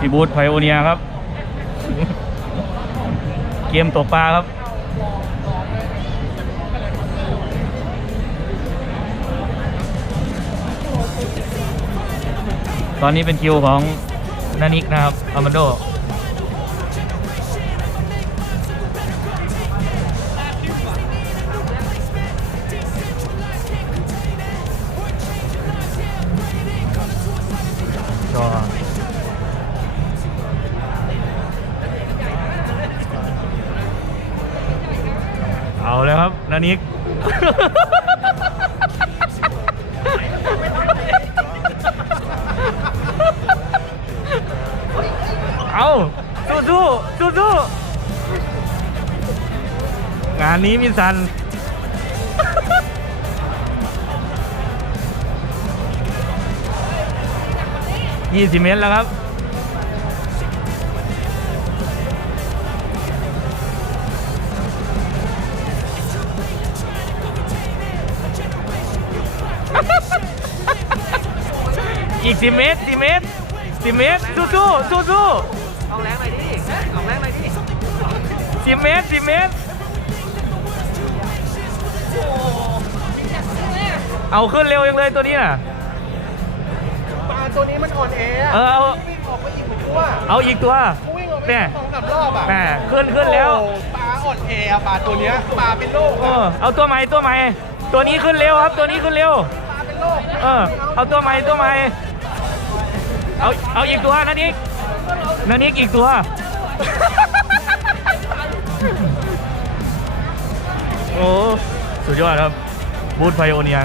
พี่บูธไพโอเนียครับ เกมตกปลาครับ ตอนนี้เป็นคิวของนานิกนะครับอามาโด นานิก เอาสู้สู้สู้สู้งานนี้มินซัน ยี่สิบเมตรแล้วครับ อีกสิบเมตรสิบเมตรสิบเมตรสู้สู้สู้สู้เอาแรงหน่อยดิเอาแรงหน่อยดิสิบเมตรสิบเมตรเอาขึ้นเร็วยังเลยตัวนี้น่ะปลาตัวนี้มันอ่อนแอเออเอาวิ่งออกไปอีกตัวเอาอีกตัววิ่งออกไปแม่สองสามรอบอะแม่ขึ้นขึ้นแล้วโอ้ปลาอ่อนแออะปลาตัวเนี้ยปลาเป็นโรคเออะอเอาตัวใหม่ตัวใหม่ตัวนี้ขึ้นเร็วครับ ตัวนี้ขึ้นเร็วปลาเป็นโรคเออเอาตัวใหม่ตัวใหม่ เอาเอาอีกตัวนันอีกนันอีกอีกตัว โอ้ สุดยอดครับ บูธไพโอเนีย